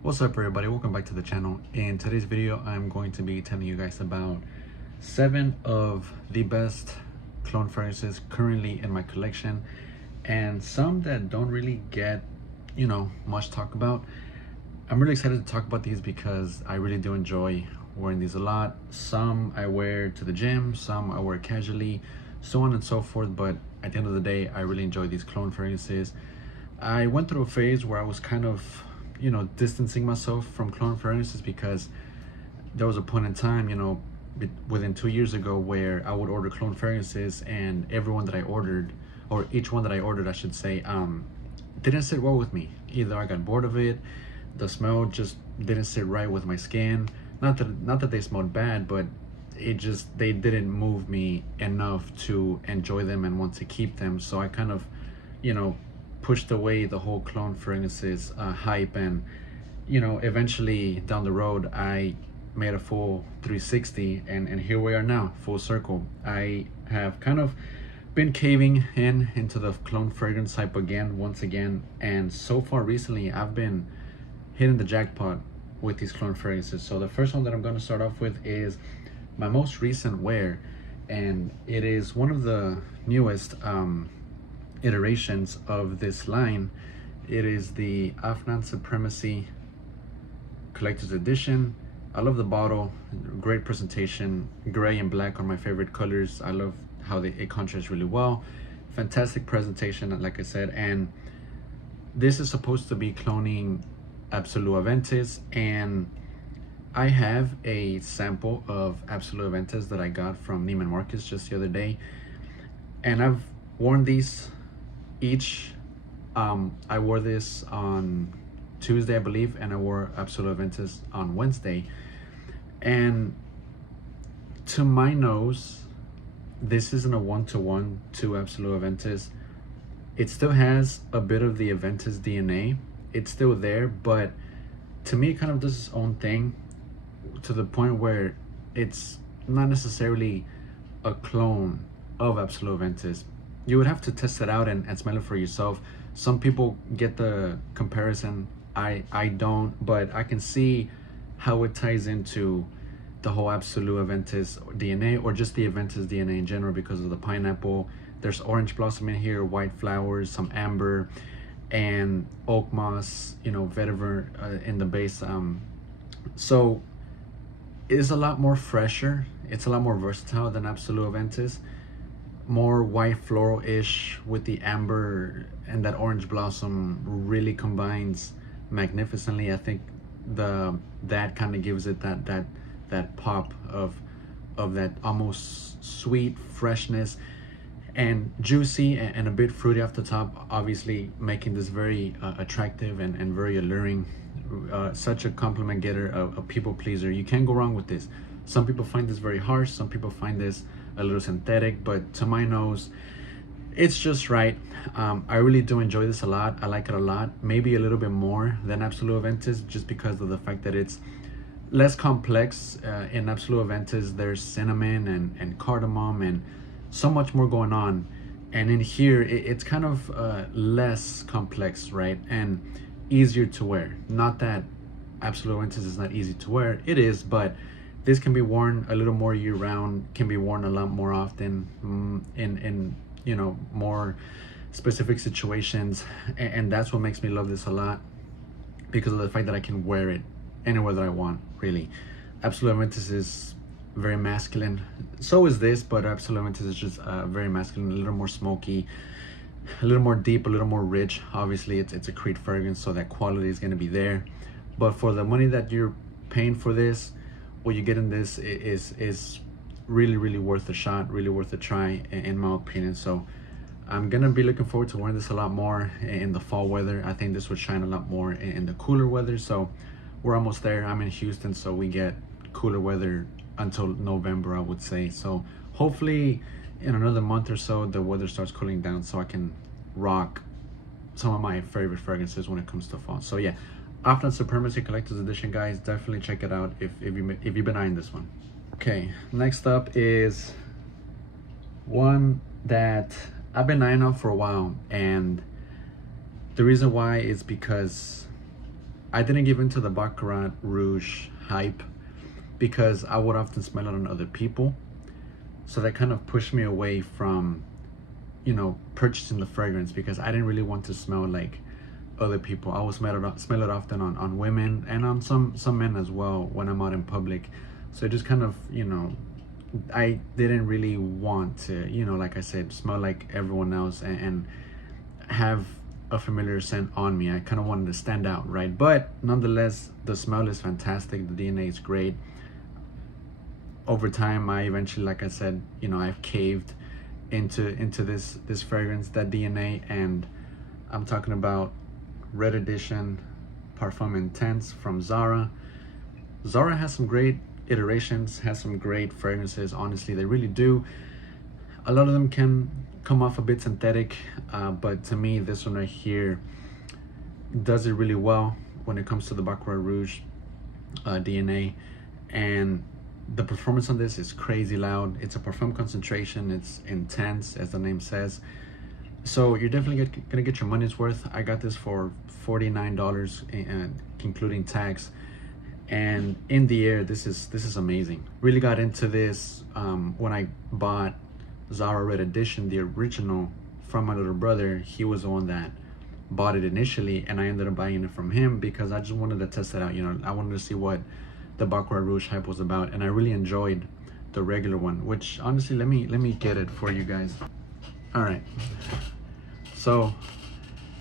What's up everybody, welcome back to the channel. In today's video I'm going to be telling you guys about 7 of the best cologne fragrances currently in my collection, and some that don't really get much talk about. I'm really excited to talk about these because I really do enjoy wearing these a lot. Some I wear to the gym, some I wear casually, so on and so forth, but at the end of the day I really enjoy these cologne fragrances. I went through a phase where I was kind of distancing myself from cologne fragrances because there was a point in time, within 2 years ago, where I would order cologne fragrances and everyone that I ordered, or each one that I ordered I should say, didn't sit well with me. Either I got bored of it, the smell just didn't sit right with my skin. Not that they smelled bad, but they didn't move me enough to enjoy them and want to keep them. So I kind of pushed away the whole cologne fragrances hype, and eventually down the road I made a full 360, and here we are now, full circle. I have kind of been caving into the cologne fragrance hype once again, and so far recently I've been hitting the jackpot with these cologne fragrances. So the first one that I'm going to start off with is my most recent wear, and it is one of the newest iterations of this line. It is the Afnan Supremacy collector's edition. I love the bottle, great presentation. Gray and black are my favorite colors. I love how it contrasts really well. Fantastic presentation, like I said. And this is supposed to be cloning Absolute Aventus, and I have a sample of Absolute Aventus that I got from Neiman Marcus just the other day, and I've worn these each. I wore this on Tuesday, I believe, and I wore Absolute Aventus on Wednesday. And to my nose, this isn't a one-to-one to Absolute Aventus. It still has a bit of the Aventus DNA. It's still there, but to me it kind of does its own thing, to the point where it's not necessarily a clone of Absolute Aventus. You would have to test it out and smell it for yourself. Some people get the comparison. I don't, but I can see how it ties into the whole Absolute Aventus DNA, or just the Aventus DNA in general, because of the pineapple. There's orange blossom in here, white flowers, some amber, and oak moss, vetiver in the base. So it's a lot more fresher. It's a lot more versatile than Absolute Aventus. More white floral-ish with the amber, and that orange blossom really combines magnificently. I think that kind of gives it that pop of that almost sweet freshness, and juicy, and a bit fruity off the top, obviously making this very attractive and very alluring. Such a compliment getter, a people pleaser. You can't go wrong with this. Some people find this very harsh, some people find this a little synthetic, but to my nose it's just right. I really do enjoy this a lot. I like it a lot, maybe a little bit more than Absolute Aventus, just because of the fact that it's less complex. In Absolute Aventus there's cinnamon and cardamom and so much more going on, and in here it's kind of less complex, right, and easier to wear. Not that Absolute Aventus is not easy to wear, it is, but this can be worn a little more year-round, can be worn a lot more often in more specific situations, and that's what makes me love this a lot, because of the fact that I can wear it anywhere that I want, really. Absolute Aventus is very masculine, so is this, but Absolute Aventus is just very masculine, a little more smoky, a little more deep, a little more rich. Obviously it's a Creed fragrance, so that quality is going to be there, but for the money that you're paying for this, what you get in this is really worth a shot, really worth a try, in my opinion. So I'm gonna be looking forward to wearing this a lot more in the fall weather. I think this would shine a lot more in the cooler weather. So we're almost there. I'm in Houston, so we get cooler weather until November, I would say. So hopefully in another month or so the weather starts cooling down, so I can rock some of my favorite fragrances when it comes to fall. So yeah, Afnan Supremacy Collector's Edition, guys, definitely check it out if you've been eyeing this one. Okay, next up is one that I've been eyeing out for a while, and the reason why is because I didn't give into the Baccarat Rouge hype because I would often smell it on other people. So that kind of pushed me away from, you know, purchasing the fragrance, because I didn't really want to smell like other people. I would smell it often on women and on some men as well when I'm out in public. So it just kind of, you know, I didn't really want to, you know, like I said, smell like everyone else and have a familiar scent on me. I kind of wanted to stand out, right? But nonetheless, the smell is fantastic. The DNA is great. Over time, I eventually, like I said, you know, I've caved into this fragrance, that DNA, and I'm talking about Red Edition Parfum Intense from Zara. Zara has some great iterations, has some great fragrances. Honestly, they really do. A lot of them can come off a bit synthetic, but to me, this one right here does it really well when it comes to the Baccarat Rouge DNA. And the performance on this is crazy loud. It's a parfum concentration, it's intense, as the name says. So you're definitely gonna get your money's worth. I got this for $49, including tax. And in the air, this is amazing. Really got into this when I bought Zara Red Edition, the original, from my little brother. He was the one that bought it initially, and I ended up buying it from him because I just wanted to test it out. You know, I wanted to see what the Baccarat Rouge hype was about, and I really enjoyed the regular one, which honestly, let me get it for you guys. All right, so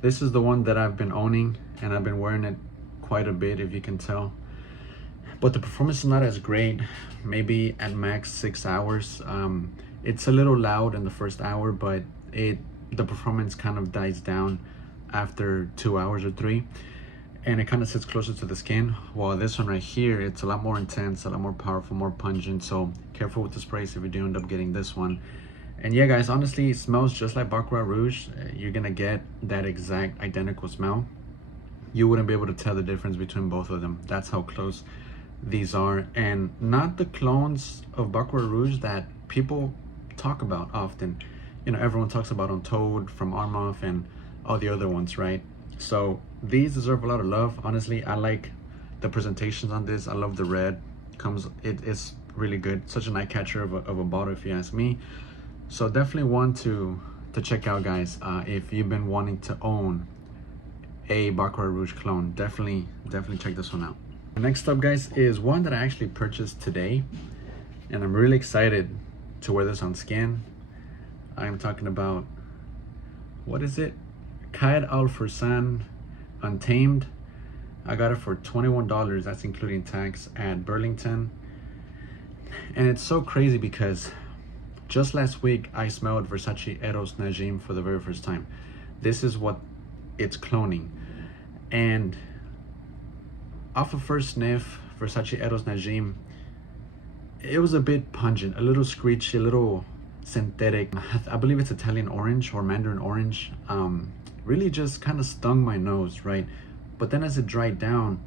this is the one that I've been owning, and I've been wearing it quite a bit, if you can tell. But the performance is not as great, maybe at max 6 hours. It's a little loud in the first hour, but the performance kind of dies down after 2 hours or 3, and it kind of sits closer to the skin. While this one right here, it's a lot more intense, a lot more powerful, more pungent. So careful with the sprays if you do end up getting this one. And yeah, guys, honestly, it smells just like Baccarat Rouge. You're gonna get that exact identical smell. You wouldn't be able to tell the difference between both of them. That's how close these are, and not the clones of Baccarat Rouge that people talk about often. You know, everyone talks about Untold from Armaf and all the other ones, right? So these deserve a lot of love. Honestly, I like the presentations on this. I love the red. It is really good. Such an eye catcher of a bottle, if you ask me. So definitely one to check out, guys. If you've been wanting to own a Baccarat Rouge clone, definitely check this one out. Next up, guys, is one that I actually purchased today, and I'm really excited to wear this on skin. I'm talking about, what is it? Kad Alforan Untamed. I got it for $21, that's including tax, at Burlington. And it's so crazy because just last week I smelled Versace Eros Najim for the very first time. This is what it's cloning. And off of first sniff, Versace Eros Najim, it was a bit pungent, a little screechy, a little synthetic. I believe it's Italian orange or Mandarin orange. Really just kind of stung my nose, right? But then as it dried down,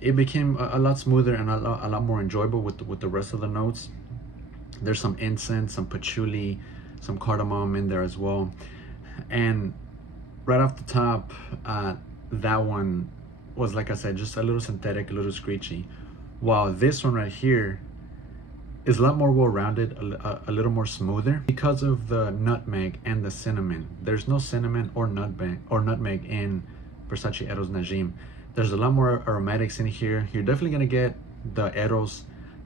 it became a lot smoother and a lot more enjoyable with the rest of the notes. There's some incense, some patchouli, some cardamom in there as well. And right off the top, that one was, like I said, just a little synthetic, a little screechy. While this one right here is a lot more well-rounded, a little more smoother because of the nutmeg and the cinnamon. There's no cinnamon or nutmeg in Versace Eros Najim. There's a lot more aromatics in here. You're definitely gonna get the Eros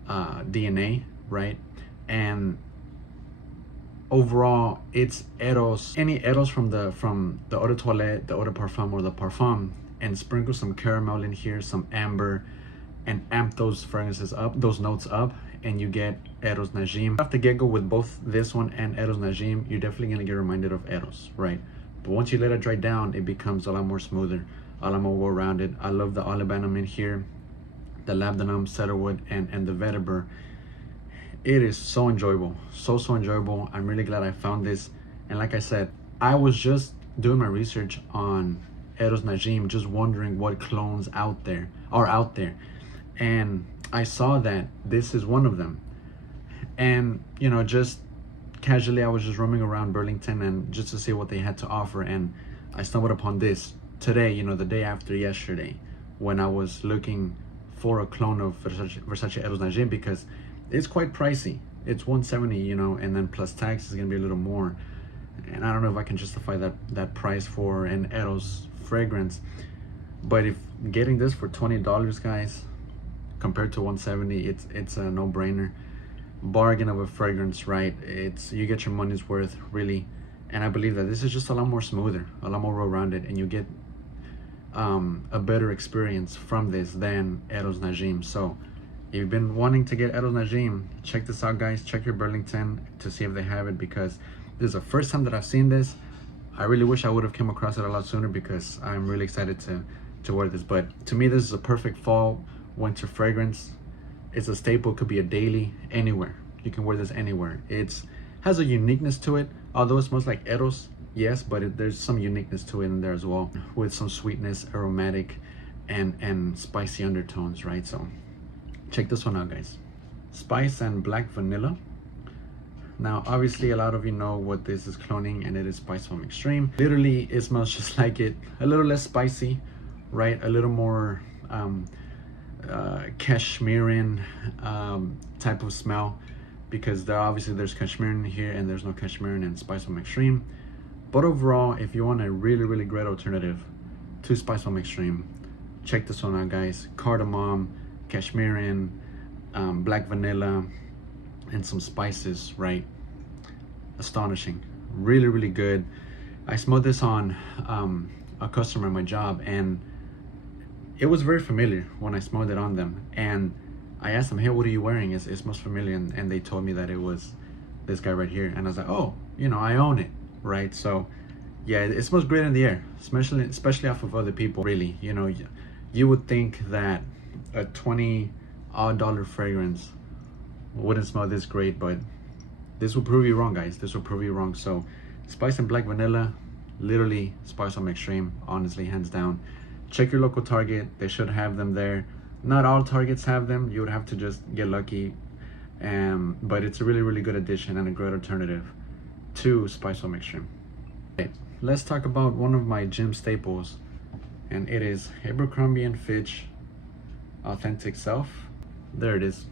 DNA, right? And overall, it's Eros. Any Eros from the eau de toilette, the eau de parfum, or the parfum, and sprinkle some caramel in here, some amber, and amp those fragrances up, those notes up, and you get Eros Najim. Off the get-go with both this one and Eros Najim, you're definitely gonna get reminded of Eros, right? But once you let it dry down, it becomes a lot more smoother, a lot more well-rounded. I love the olibanum in here, the labdanum, cedarwood, and the vetiver. It is so enjoyable, so enjoyable. I'm really glad I found this. And like I said, I was just doing my research on Eros Najim, just wondering what clones are out there, and I saw that this is one of them. And you know, just casually, I was just roaming around Burlington and just to see what they had to offer, and I stumbled upon this today, you know, the day after yesterday, when I was looking for a clone of Versace Eros Najim, because it's quite pricey. It's $170, you know, and then plus tax is gonna be a little more. And I don't know if I can justify that price for an Eros fragrance. But if getting this for $20, guys, compared to $170, it's a no-brainer. Bargain of a fragrance, right? You get your money's worth, really. And I believe that this is just a lot more smoother, a lot more well-rounded, and you get a better experience from this than Eros Najim. So if you've been wanting to get Eros Najim, check this out, guys. Check your Burlington to see if they have it, because this is the first time that I've seen this. I really wish I would have come across it a lot sooner, because I'm really excited to wear this. But to me, this is a perfect fall winter fragrance. It's a staple. It could be a daily anywhere. You can wear this anywhere. It has a uniqueness to it, although it smells like Eros, yes, but there's some uniqueness to it in there as well, with some sweetness, aromatic, and spicy undertones, right? So check this one out, guys. Spice and Black Vanilla. Now, obviously, a lot of you know what this is cloning, and it is Spice Foam Extreme. Literally, it smells just like it. A little less spicy, right? A little more cashmere type of smell, because obviously there's cashmere here and there's no cashmere in Spice Foam Extreme. But overall, if you want a really great alternative to Spice Foam Extreme, check this one out, guys. Cardamom, cashmere, black vanilla, and some spices, right? Astonishing. Really good. I smelled this on a customer at my job, and it was very familiar when I smelled it on them. And I asked them, hey, what are you wearing? It smells familiar. And they told me that it was this guy right here. And I was like, oh, you know, I own it, right? So yeah, it smells great in the air, especially off of other people, really. You know, you would think that a $20 fragrance wouldn't smell this great, but this will prove you wrong, guys. This will prove you wrong. So Spice and Black Vanilla, literally Spice Foam Extreme, honestly, hands down. Check your local Target. They should have them there. Not all Targets have them. You would have to just get lucky. But it's a really good addition and a great alternative to Spice Foam Extreme. Okay, let's talk about one of my gym staples, and it is Abercrombie and Fitch Authentic Self. There it is.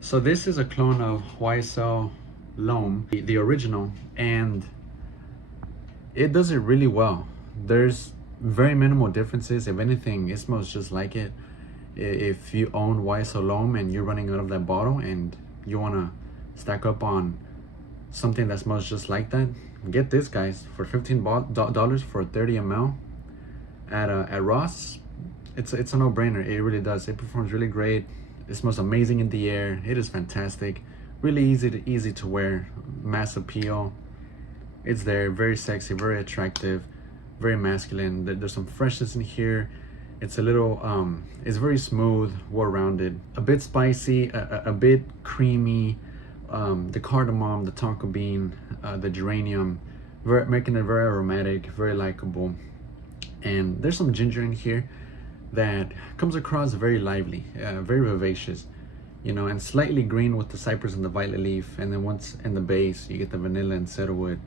So this is a clone of YSL L'Homme, the original, and it does it really well. There's very minimal differences. If anything, it smells just like it. If you own YSL L'Homme and you're running out of that bottle and you want to stack up on something that smells just like that, get this, guys, for $15 for 30 ml at Ross. It's a no-brainer. It really does. It performs really great. It smells amazing in the air. It is fantastic. Really easy to wear. Mass appeal. It's there. Very sexy. Very attractive. Very masculine. There's some freshness in here. It's a little it's very smooth, well-rounded, a bit spicy, a bit creamy. The cardamom, the tonka bean, the geranium, making it very aromatic, very likable. And there's some ginger in here that comes across very lively, very vivacious, you know, and slightly green with the cypress and the violet leaf. And then once in the base, you get the vanilla and cedarwood.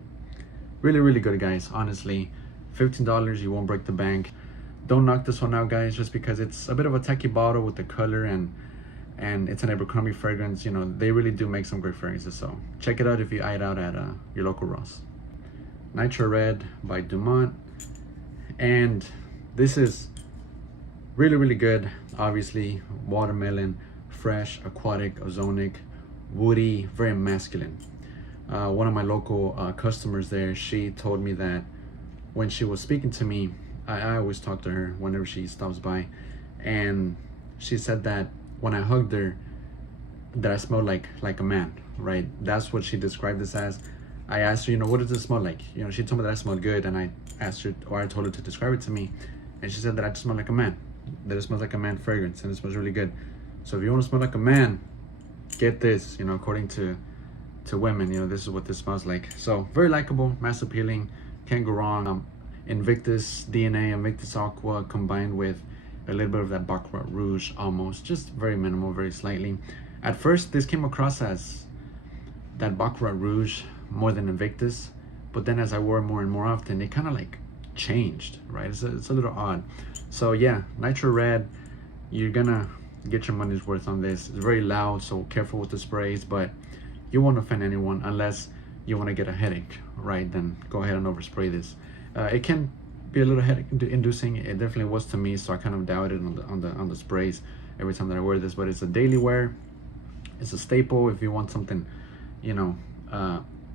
Really good, guys. Honestly, $15, you won't break the bank. Don't knock this one out, guys, just because it's a bit of a tacky bottle with the color, and it's an Abercrombie fragrance. You know, they really do make some great fragrances. So check it out if you eye it out at your local Ross. Nitro Red by Dumont, and this is really good. Obviously, watermelon, fresh, aquatic, ozonic, woody, very masculine. One of my local customers there, she told me that when she was speaking to me, I always talk to her whenever she stops by, and she said that when I hugged her, that I smelled like a man, right? That's what she described this as. I asked her, you know, what does this smell like? You know, she told me that I smelled good, and I asked her, or I told her to describe it to me, and she said that I just smell like a man, that it smells like a man fragrance, and it smells really good. So if you want to smell like a man, get this, you know, according to women, you know, this is what this smells like. So very likable, mass appealing, can't go wrong. Invictus DNA, Invictus Aqua combined with a little bit of that Baccarat Rouge, almost, just very minimal, very slightly. At first, this came across as that Baccarat Rouge more than Invictus, but then as I wore it more and more often, it kind of like changed, right? It's a little odd. So yeah, Nitro Red, you're gonna get your money's worth on this. It's very loud, so careful with the sprays, but you won't offend anyone unless you want to get a headache, right? Then go ahead and overspray this. It can be a little headache inducing. It definitely was to me, so I kind of doubted on the sprays every time that I wear this. But it's a daily wear. It's a staple if you want something, you know,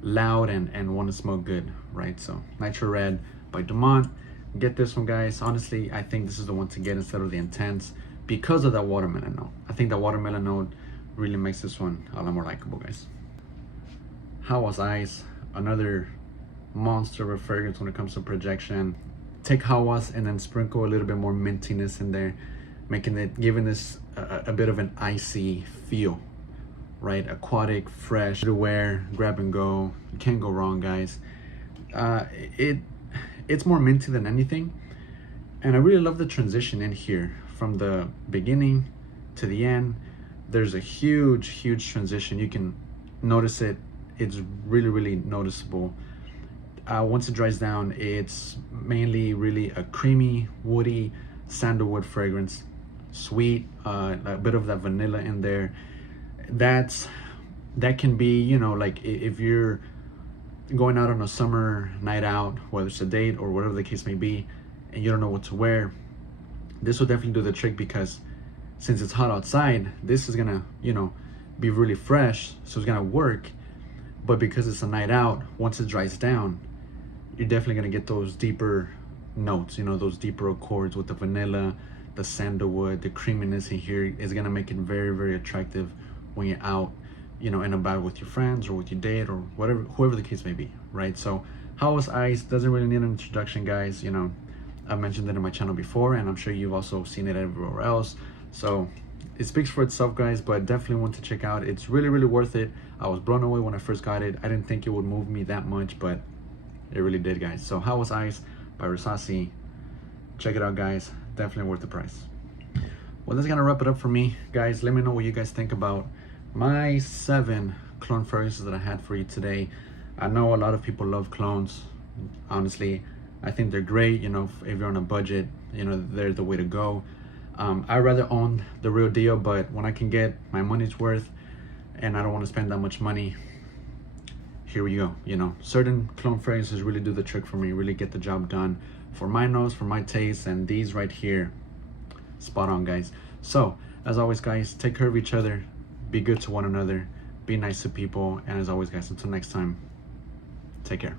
loud and want to smell good, right? So Nitro Red by Dumont. Get this one, guys. Honestly, I think this is the one to get instead of the Intense because of that watermelon note. I think the watermelon note really makes this one a lot more likable, guys. Hawas Ice, another monster of a fragrance when it comes to projection. Take Hawas and then sprinkle a little bit more mintiness in there, giving this a bit of an icy feel, right? Aquatic, fresh to wear, grab and go. You can't go wrong, guys. It's more minty than anything, and I really love the transition in here from the beginning to the end. There's a huge transition. You can notice it. It's really noticeable. Once it dries down, it's mainly really a creamy, woody sandalwood fragrance, sweet, a bit of that vanilla in there. That can be, you know, like if you're going out on a summer night out, whether it's a date or whatever the case may be, and you don't know what to wear, this will definitely do the trick, because since it's hot outside, this is gonna, you know, be really fresh, so it's gonna work. But because it's a night out, once it dries down, you're definitely gonna get those deeper notes, you know, those deeper accords with the vanilla, the sandalwood, the creaminess in here is gonna make it very attractive when you're out, you know, and about with your friends or with your date or whatever, whoever the case may be, right? So Hawas Ice doesn't really need an introduction, guys. You know, I've mentioned it in my channel before, and I'm sure you've also seen it everywhere else. So it speaks for itself, guys, but definitely want to check out. It's really worth it. I was blown away when I first got it. I didn't think it would move me that much, but it really did, guys. So Hawas Ice by Versace. Check it out, guys. Definitely worth the price. Well, that's gonna wrap it up for me, guys. Let me know what you guys think about my 7 clone fragrances that I had for you today. I know a lot of people love clones. Honestly, I think they're great. You know, if you're on a budget, you know, they're the way to go. I'd rather own the real deal, but when I can get my money's worth and I don't want to spend that much money, here we go. You know, certain clone fragrances really do the trick for me, really get the job done for my nose, for my taste, and these right here, spot on, guys. So as always, guys, take care of each other, be good to one another, be nice to people, and as always, guys, until next time, take care.